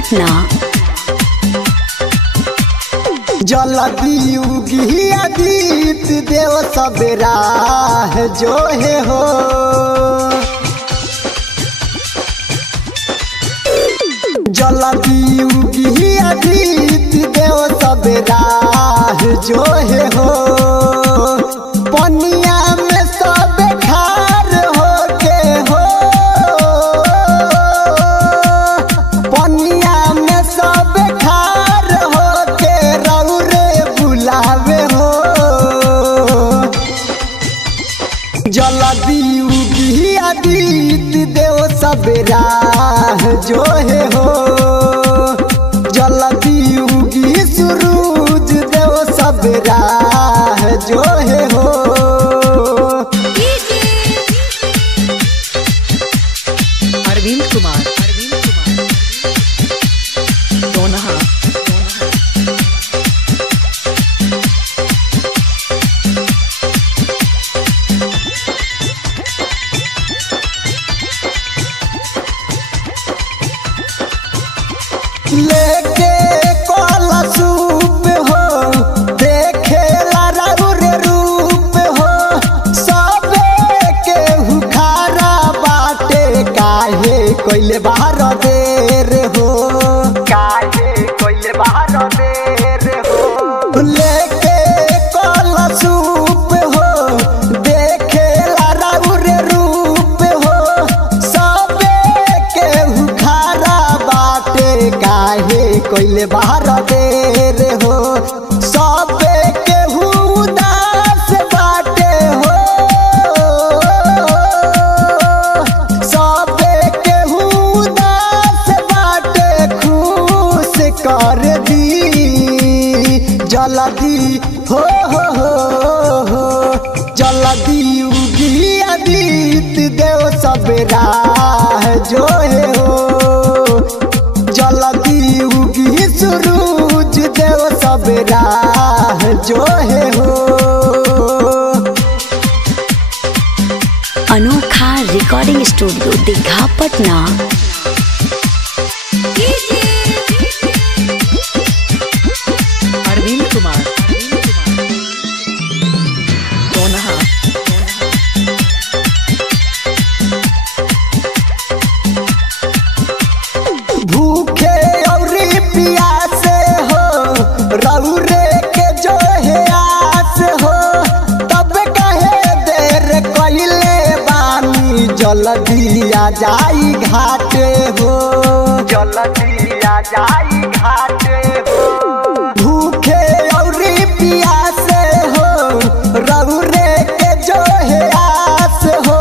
पटना। जल्दी उगी आदित्य देव सब राह जो है हो। जल्दी उगी आदित्य देव सब राह जो है हो। पनिया में सब खार होके हो। पनिया में सब खार होके रौरे बुलावे हो। जल्दी उगी आदित्य देव सब राह जो है हो। जल्दी उगी सूरज देव सब राह जो है हो। अरविंद कुमार दोनहा। लेके कलसूप हो देखे रौर रूप हो। सबे के हुखारा बाटे काहे कोइले बाहर देर हो। काहे कोइले बाहर देर हो। लेके कलसूप हो देखे रौर रूप हो। सबे के हुखारा बाटे काहे कोइले बाहर देर हो। सबे के उदास बाटे हो। सबे के उदास बाटे खुश कर दी। जल्दी हो जल्दी उगी आदित्य देव सब राह जो है हो। जल्दी उगी सूरज देव सब राह जो है हो। अनोखा रिकॉर्डिंग स्टूडियो दीघा पटना। अरविंद कुमार दोनहा। भूखे और प्यासे हो रौरे के जो है आस हो। तब कहे देर कइले बानी जल्दी आ जाई घाटे हो। जल्दी आ जाई घाटे हो। भूखे और प्यासे हो रौरे के जो है आस हो।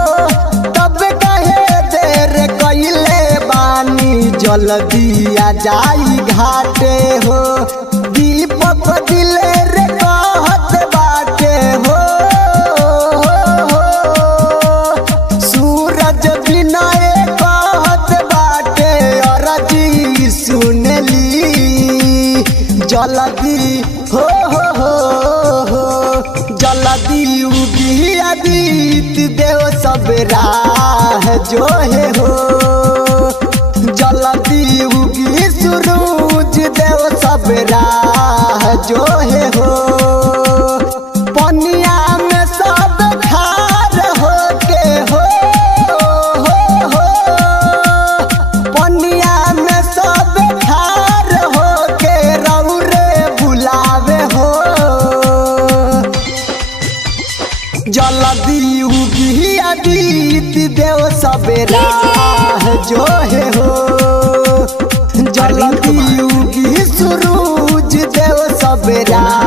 तब कहे देर कइले बानी जल्दी आ जाई घाटे हो। दीपक दिले रे कहत बाटे हो। सूरज विनय कहत बाटे अरजी सुनली। जल्दी हो जल्दी उगी आदित्य देव सब राह जो है हो। जल्दी उगी सूरज देव सब राह जो है हो। पनिया में सब खार होके हो। पनिया में सब खार होके रौरे बुलावे हो। जल्दी उगी आदित्य देव सब राह जो है हो। जल्दी उगी सूरज देव सब राह